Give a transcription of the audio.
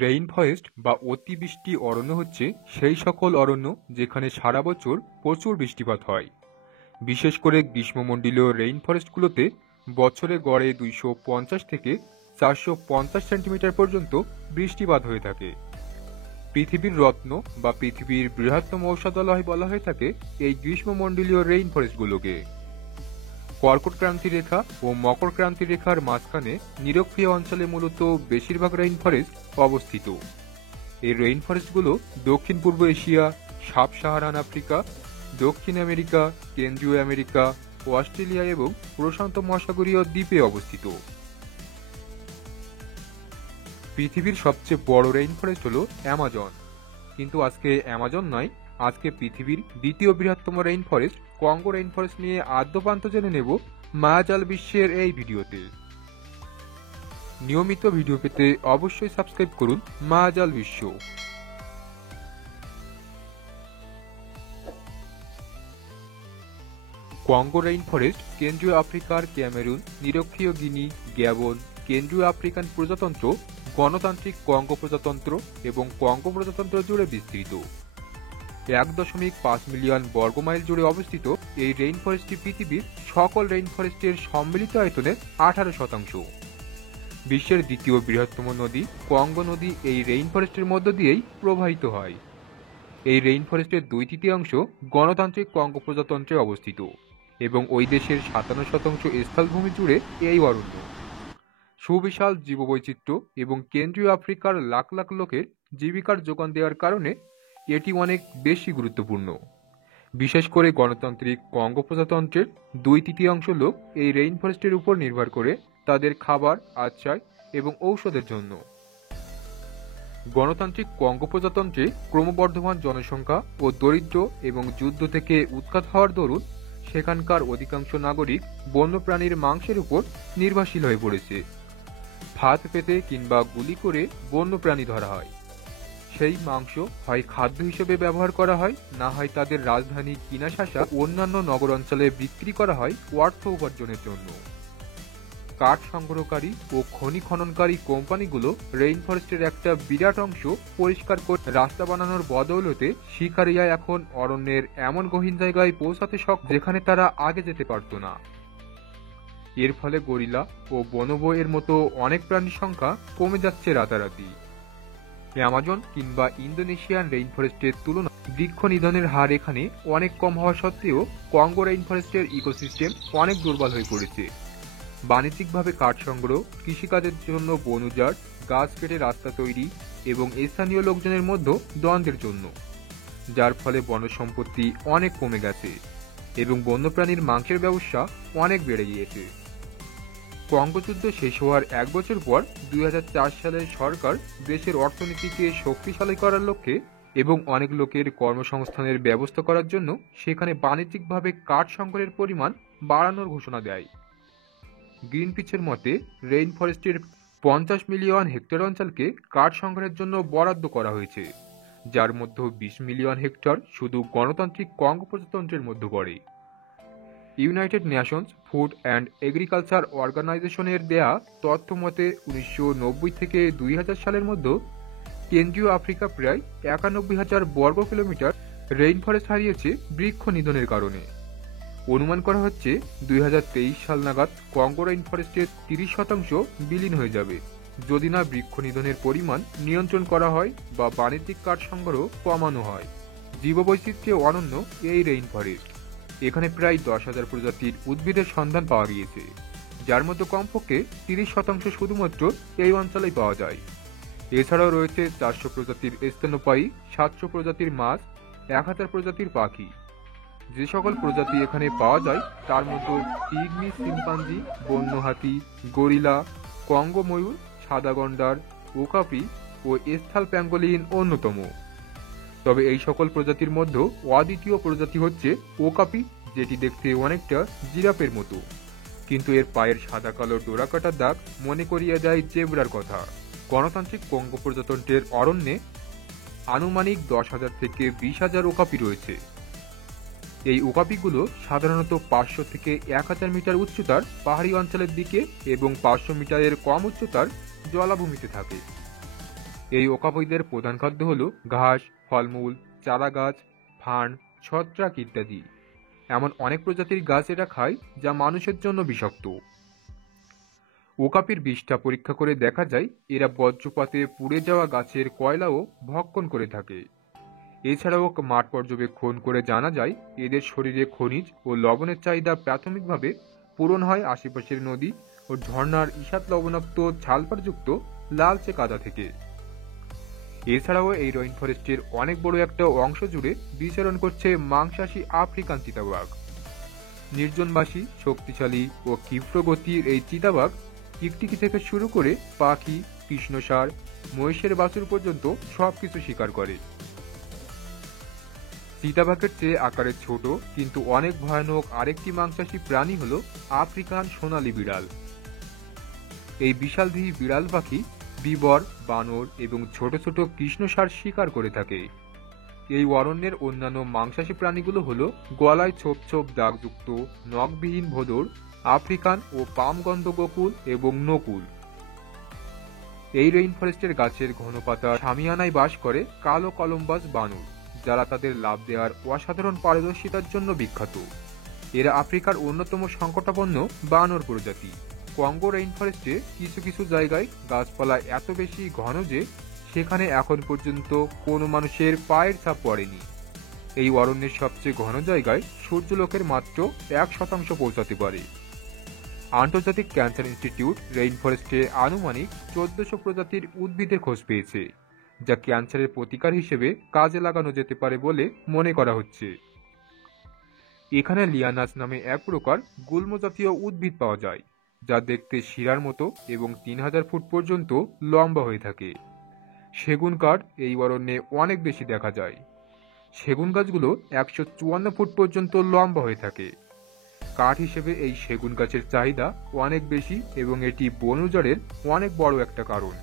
Rain forest বা অতিবৃষ্টি অরণ্য হচ্ছে সেই সকল অরণ্য যেখানে সারা বছর প্রচুর বৃষ্টিপাত হয়। বিশেষ করে গ্রীষ্মমণ্ডলীয় রেইন ফরেস্টগুলোতে বছরে গড়ে 250 থেকে 450 সেন্টিমিটার পর্যন্ত বৃষ্টিপাত হয়ে থাকে। পৃথিবীর রত্ন বা পৃথিবীর বৃহত্তম ঔষধালয় বলা হয়ে থাকে এই গ্রীষ্মমণ্ডলীয় রেইন ফরেস্টগুলোকে। কর্কট ক্রান্তি রেখা ও মকর ক্রান্তি রেখার মাঝখানে নিরক্ষীয় অঞ্চলে মূলত বেশিরভাগ রেইন ফরেস্ট অবস্থিত। এই রেইন ফরেস্টগুলো দক্ষিণ পূর্ব এশিয়া, সাব সাহারান আফ্রিকা, দক্ষিণ আমেরিকা, কেন্দ্রীয় আমেরিকা, অস্ট্রেলিয়া এবং প্রশান্ত মহাসাগরীয় দ্বীপে অবস্থিত। পৃথিবীর সবচেয়ে বড় রেইন ফরেস্ট হলো অ্যামাজন, কিন্তু আজকে অ্যামাজন নয়, আজকে পৃথিবীর দ্বিতীয় বৃহত্তম rain forest Congo rain forest নিয়ে আদ্যপান্ত জেনে নেব মায়াজাল বিশ্বের এই ভিডিওতে। নিয়মিত ভিডিও পেতে অবশ্যই সাবস্ক্রাইব করুন মায়াজাল বিশ্ব। কঙ্গো রেইন ফরেস্ট কেন্দ্রীয় আফ্রিকার ক্যামেরুন, নিরক্ষীয় গিনি, গ্যাবন, কেন্দ্রীয় আফ্রিকান প্রজাতন্ত্র, গণতান্ত্রিক কঙ্গো প্রজাতন্ত্র এবং কঙ্গো প্রজাতন্ত্র জুড়ে বিস্তৃত। 1.5 মিলিয়ন বর্গমাইল জুড়ে অবস্থিত এই রেইন ফরেস্টটি পৃথিবীর সকল রেইন ফরেস্টের সম্মিলিত আয়তনের 18%। বিশ্বের দ্বিতীয় বৃহত্তম নদী কঙ্গো নদী এই রেইন ফরেস্টের মধ্য দিয়েই প্রবাহিত হয়। এই রেইন ফরেস্টের 2/3 গণতান্ত্রিক কঙ্গো প্রজাতন্ত্রে অবস্থিত এবং ওই দেশের 57% স্থলভূমি জুড়ে এই অরণ্য। সুবিশাল জীববৈচিত্র্য এবং কেন্দ্রীয় আফ্রিকার লাখ লাখ লোকের জীবিকার যোগান দেওয়ার কারণে এটি অনেক বেশি গুরুত্বপূর্ণ। বিশেষ করে গণতান্ত্রিক কঙ্গো প্রজাতন্ত্রের 2/3 লোক এই রেইন ফরেস্টের উপর নির্ভর করে তাদের খাবার, আশ্রয় এবং ঔষধের জন্য। গণতান্ত্রিক কঙ্গো প্রজাতন্ত্রে ক্রমবর্ধমান জনসংখ্যা ও দরিদ্র এবং যুদ্ধ থেকে উৎখাত হওয়ার দরুন সেখানকার অধিকাংশ নাগরিক বন্যপ্রাণীর মাংসের উপর নির্ভরশীল হয়ে পড়েছে। ভাত পেতে কিংবা গুলি করে বন্যপ্রাণী ধরা হয়। সেই মাংস হয় খাদ্য হিসেবে ব্যবহার করা হয়, না হয় তাদের রাজধানী কিনাশাসা অন্যান্য নগর অঞ্চলে বিক্রি করা হয় অর্থ উপার্জনের জন্য। কাঠ সংগ্রহকারী ও খনি খননকারী কোম্পানিগুলো রেইন ফরেস্টের একটা বিরাট অংশ পরিষ্কার করে রাস্তা বানানোর বদৌলতে শিকারীরা এখন অরণ্যের এমন গহীন জায়গায় পৌঁছাতে সক্ষম যেখানে তারা আগে যেতে পারত না। এর ফলে গরিলা ও বনবো এর মতো অনেক প্রাণীর সংখ্যা কমে যাচ্ছে রাতারাতি। অ্যামাজন কিংবা ইন্দোনেশিয়ান রেইন ফরেস্টের তুলনায় বৃক্ষ নিধনের হার এখানে অনেক কম হওয়া সত্ত্বেও কঙ্গো রেইন ফরেস্টের ইকোসিস্টেম অনেক দুর্বল হয়ে পড়েছে। বাণিজ্যিকভাবে কাঠ সংগ্রহ, কৃষিকাজের জন্য বন উজাড়, গাছ কেটে রাস্তা তৈরি এবং স্থানীয় লোকজনের মধ্যে দ্বন্দ্বের জন্য, যার ফলে বনসম্পত্তি অনেক কমে গেছে এবং বন্যপ্রাণীর মাংসের ব্যবসা অনেক বেড়ে গিয়েছে। কঙ্গো যুদ্ধ শেষ হওয়ার 1 বছর পর 2004 সালে সরকার দেশের অর্থনীতিকে শক্তিশালী করার লক্ষ্যে এবং অনেক লোকের কর্মসংস্থানের ব্যবস্থা করার জন্য সেখানে বাণিজ্যিকভাবে কাঠ সংগ্রহের পরিমাণ বাড়ানোর ঘোষণা দেয়। গ্রিনপিচের মতে রেইন ফরেস্টের 50 মিলিয়ন হেক্টর অঞ্চলকে কাঠ সংগ্রহের জন্য বরাদ্দ করা হয়েছে, যার মধ্যে 20 মিলিয়ন হেক্টর শুধু গণতান্ত্রিক কঙ্গো প্রজাতন্ত্রের মধ্যে পড়ে। United Nations food and agriculture অর্গানাইজেশনের দেয়া তথ্য মতে 1990 থেকে 2000 সালের মধ্যে কেন্দ্রীয় আফ্রিকা প্রায় 91,000 বর্গ কিলোমিটার রেইন ফরেস্ট হারিয়েছে বৃক্ষ নিধনের কারণে। অনুমান করা হচ্ছে 2023 সাল নাগাদ কঙ্গো রেইন ফরেস্টের 30% বিলীন হয়ে যাবে যদি না বৃক্ষ নিধনের পরিমাণ নিয়ন্ত্রণ করা হয় বা বাণিজ্যিক কাঠ সংগ্রহ কমানো হয়। জীববৈচিত্র্যে অনন্য এই রেইন ফরেস্ট, এখানে প্রায় 10,000 প্রজাতির উদ্ভিদের সন্ধান পাওয়া গিয়েছে, যার মধ্যে কমপক্ষে 30% শুধুমাত্র এই অঞ্চলেই পাওয়া যায়। এছাড়াও রয়েছে 400 প্রজাতির স্তন্যপায়ী, 700 প্রজাতির মাছ, 1000 প্রজাতির পাখি। যে সকল প্রজাতি এখানে পাওয়া যায় তার মধ্যে পিগমি শিম্পাঞ্জি, বন্য হাতি, গরিলা, কঙ্গো ময়ূর, সাদা গন্ডার, ওকাপি ও স্থল প্যাঙ্গোলিন অন্যতম। তবে এই সকল প্রজাতির মধ্যে অদ্বিতীয় প্রজাতি হচ্ছে ওকাপি, যেটি দেখতে অনেকটা জিরাফের মতো, কিন্তু এর পায়ের সাদা কালো ডোরাকাটার দাগ মনে করিয়ে দেয় জেব্রার কথা। গণতান্ত্রিক কঙ্গো প্রজাতন্ত্রের অরণ্যে আনুমানিক 10,000 থেকে 20,000 ওকাপি রয়েছে। এই ওকাপিগুলো সাধারণত 500 থেকে 1000 মিটার উচ্চতার পাহাড়ি অঞ্চলের দিকে এবং 500 মিটারের কম উচ্চতার জলাভূমিতে থাকে। এই ওকাপিদের প্রধান খাদ্য হলো ঘাস, ফলমূল, চারা গাছ, ফার্ন, ছত্রাক ইত্যাদি। এমন অনেক প্রজাতির গাছ এরা খায় যা মানুষের জন্য বিষাক্ত। ওকাপির বিষটা পরীক্ষা করে দেখা যায় এরা বজ্রপাতে পুড়ে যাওয়া গাছের কয়লাও ভক্ষণ করে থাকে। এছাড়াও মাঠ পর্যবেক্ষণ করে জানা যায় এদের শরীরে খনিজ ও লবণের চাহিদা প্রাথমিকভাবে পূরণ হয় আশেপাশের নদী ও ঝর্ণার ঈষৎ লবণাক্ত ছালপাড়যুক্ত লালচে কাদা থেকে। এছাড়াও এই রেইন ফরেস্টের অনেক বড় একটা অংশ জুড়ে বিচরণ করছে মাংসাশী আফ্রিকান চিতাবাঘ। নির্জনবাসী, শক্তিশালী ও ক্ষিপ্র গতির এই চিতাবাঘ টিকটিকি থেকে শুরু করে পাখি, কৃষ্ণসার, মহিষের বাছুর পর্যন্ত সবকিছু শিকার করে। চিতাবাঘের চেয়ে আকারে ছোট কিন্তু অনেক ভয়ানক আরেকটি মাংসাশী প্রাণী হল আফ্রিকান সোনালী বিড়াল। এই বিশালদেহী বিড়াল পাখি বিবর, বানর এবং ছোট ছোট কৃষ্ণসার শিকার করে থাকে। এই অরণ্যের অন্যান্য মাংসাশী প্রাণীগুলো হল গলায় ছোপ ছোপ দাগযুক্ত নখবিহীন ভোঁদড়, আফ্রিকান ও পামগন্ধ গোকুল এবং নকুল। এই রেইন ফরেস্টের গাছের ঘন পাতা সামিয়ানায় বাস করে কালো কলম্বাস বানর, যারা তাদের লাফ দেওয়ার অসাধারণ পারদর্শিতার জন্য বিখ্যাত। এরা আফ্রিকার অন্যতম সংকটাপন্ন বানর প্রজাতি। কঙ্গো রেইন ফরেস্টে কিছু কিছু জায়গায় গাছপালা এত বেশি ঘন যে সেখানে এখন পর্যন্ত কোনো মানুষের পায়ের ছাপ পড়েনি। এই অরণ্যের সবচেয়ে ঘন জায়গায় সূর্যলোকের মাত্র 1% পৌঁছাতে পারে। আন্তর্জাতিক ক্যান্সার ইনস্টিটিউট রেইন ফরেস্টে আনুমানিক 1400 প্রজাতির উদ্ভিদের খোঁজ পেয়েছে, যা ক্যান্সারের প্রতিকার হিসেবে কাজে লাগানো যেতে পারে বলে মনে করা হচ্ছে। এখানে লিয়ানাস নামে এক প্রকার গুল্ম জাতীয় উদ্ভিদ পাওয়া যায়, যা দেখতে শিরার মতো এবং 3000 ফুট পর্যন্ত লম্বা হয়ে থাকে। সেগুন কাঠ এই অরণ্যে অনেক বেশি দেখা যায়। সেগুন গাছগুলো 154 ফুট পর্যন্ত লম্বা হয়ে থাকে। কাঠ হিসেবে এই সেগুন গাছের চাহিদা অনেক বেশি এবং এটি বন উজাড়ের অনেক বড় একটা কারণ।